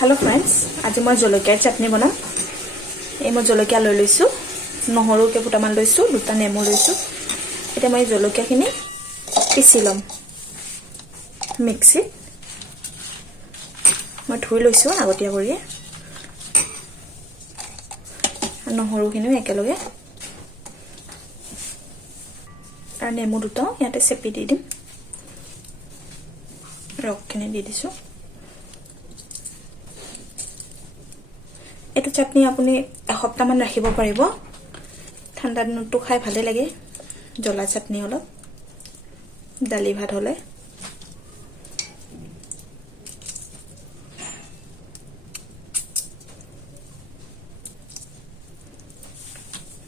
Hello friends, आज मैं जलकियार चटनी बनाम। ये मैं जलकिया লৈ লৈছো, নহৰু কেইটামান লৈছো, দুটা নেমু লৈছো। এটা মই জলকিয়াখিনি পিছি লম মিক্সিত। মই ধুই লৈছো আগতীয়া কৰি। নহৰুখিনিও একেলগে আৰু নেমু দুটা ইয়াতে চেপি দি দিম। ৰসখিনি দি দিছো। এটো চাটনি আপুনি এসপ্তাহ মান ৰাখিব পাৰিব। ঠাণ্ডা দিনতো খাই ভালে লাগে। জ্বলা চাটনি অলপ দালি ভাত হলে।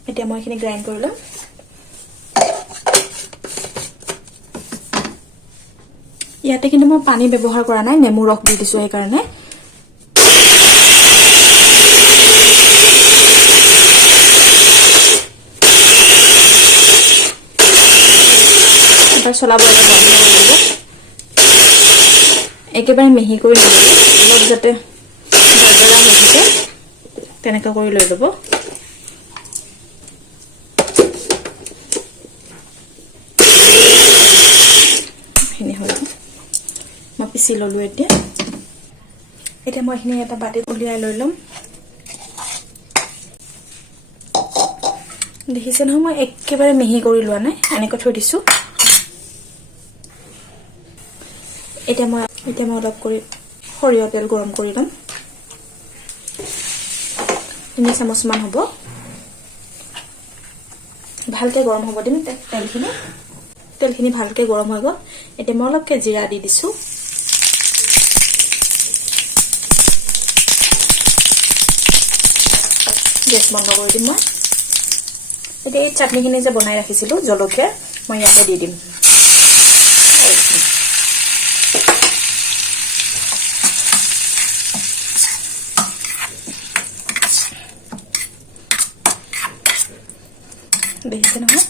এতিয়া মই এখিনি গ্ৰাইন্ড কৰি লম। ইয়াতে কিন্তু মই পানী ব্যৱহাৰ কৰা নাই, নেমু ৰস দি দিছো এই কাৰণে। চলাব একেবাৰে মিহি কৰি লৈ ল'ব, অলপ যাতে দৰদৰা হৈ থাকে তেনেকা কৰি লৈ ল'ব। খিনি হ'ল মই পিছি ললো। এতিয়া মই এইখিনি এটা বাটিত উলিয়াই লৈ ল'ম। দেখিছে নহয়, মই একেবাৰে মিহি কৰি লোৱা নাই, এনেকৈ থৈ দিছো। এতিয়া মই অলপ কৰি সৰিয়হ তেল গৰম কৰি ল'ম। 3 চামুচ মান হ'ব। ভালকে গৰম হ'ব দিম তেলখিনি ভালকে গৰম হৈ গ'ল। এতিয়া মই অলপকে জিৰা দি দিছো। গেছ বন্ধ কৰি দিম মই। এতিয়া এই চাটনিখিনি যে বনাই ৰাখিছিলো জলকীয়া, মই ইয়াতে দি দিম। দেখিছে নহয়,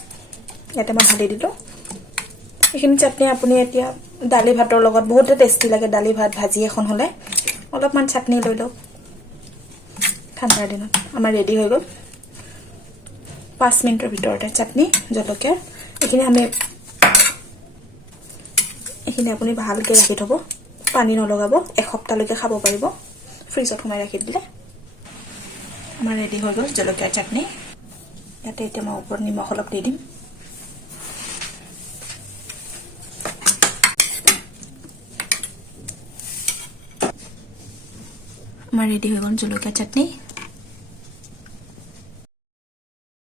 ইয়াতে মই ঢালি দিলো। এইখিনি চাটনি আপুনি এতিয়া দালি ভাতৰ লগত বহুতে টেষ্টি লাগে। দালি ভাত ভাজি এখন হলে অলপমান চাটনি লৈ লওক। ঠাণ্ডাৰ দিনত আমাৰ ৰেডি হৈ গ'ল। 5 মিনিটৰ ভিতৰতে চাটনি জলকীয়াৰ। এইখিনি আপুনি ভালকে ৰাখি থব, পানী নলগাব। এসপ্তাহলৈকে খাব পাৰিব ফ্ৰিজত সোমাই ৰাখি দিলে। আমাৰ ৰেডি হৈ গ'ল জলকীয়াৰ চাটনি। ইয়াতে এতিয়া মই ওপৰত নিমখ অলপ দি দিম। আমাৰ ৰেডি হৈ গ'ল জলকীয়া চাটনি।